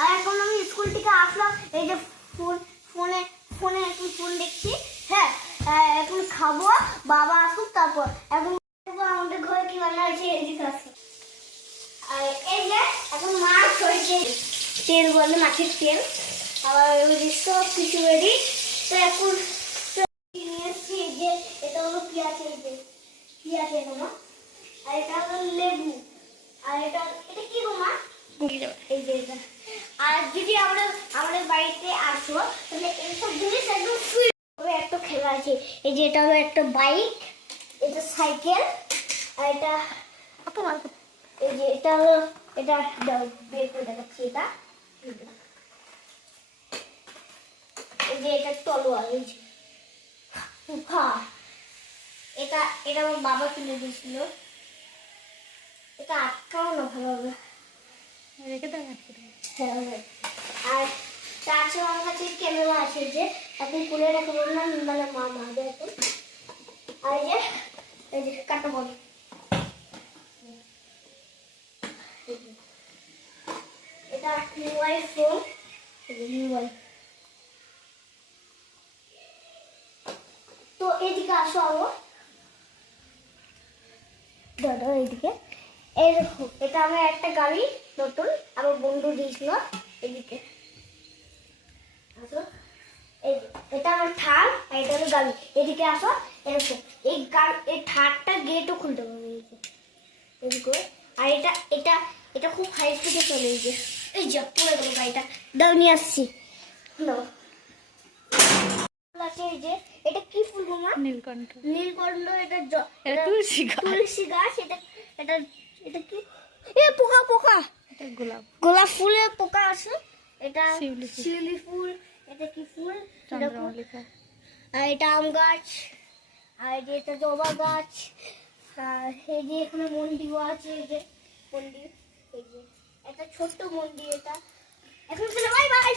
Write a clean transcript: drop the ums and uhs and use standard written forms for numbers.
আর এখন আমি স্কুল থেকে আসলাম, এই যে ফোনে ফোনে এখন ফোন দেখছি। হ্যাঁ, এখন খাবো, বাবা আসুক তারপর। এখন আমাদের ঘরে কি রান্না হয়েছে এদিকে আসো। আর এই যে এখন মাছ হয়েছে, তেল বলে মাছের তেল, আবার সব কিছু রেডি। তো এখন নিয়ে এসছি, এই যে এটা হলো পেঁয়াজ, এই যে পেঁয়াজ এগুলো, আর এটা হলো লেবু, আর এটা কি গো মা? এই যে এটা। আর যদি আমাদের বাড়িতে আসো তাহলে এইসব জিনিস একদম ফ্রি হবে। একটা খেলা আছে, এই যে এটা হলো একটা বাইক, এটা সাইকেল, আর এটা এই যে এটা হলো, এটা বের করে দেখাচ্ছি, এটা এই যে এটা তলোয়ার, এই যে এটা এটা আমার বাবা কিনে দিয়েছিল। এটা আটকাও না ভালোভাবে, রেখে দাও। হ্যাঁ, আর তাছাড়া আমার কাছে ক্যামেরা আছে, যে এখন খুলে রাখবো না, মানে মা মারবে এখন। আর এই যে কাটা বল, এটা মোবাইল ফোন, মোবাইল। তো এদিকে আসো আরো, দাদা এইদিকে। এই দেখো, এটা আমার একটা গাড়ি নতুন, আমার বন্ধু দিয়েছিল। এদিকে আসো, এই এটা আমার থার, আর এটা হলো গাড়ি। এদিকে আসো, এরকম এই থারটা গেটও খুলতে পারবে, এদিকে। আর এটা এটা এটা খুব হাই স্পিডে চলে, এই যে পড়ে গেল গাড়িটা, দাও নিয়ে আসছি। এই যে এটা কি ফুল গো মা? নীলকণ্ঠ। নীলকণ্ঠ, এটা তুলসী গাছ। এটা এটা এটা কি? পোকা পোকা, এটা গোলাপ ফুলের পোকা আছে। এটা শিউলি ফুল। এটা কি ফুল? চন্দ্রমল্লিকা। আর এটা আম গাছ, আর এটা জবা গাছ। আর এই যে এখানে মন্দিরও আছে, এই যে মন্দির, এই যে একটা ছোট্ট মন্দির। এটা এখন বাই বাই।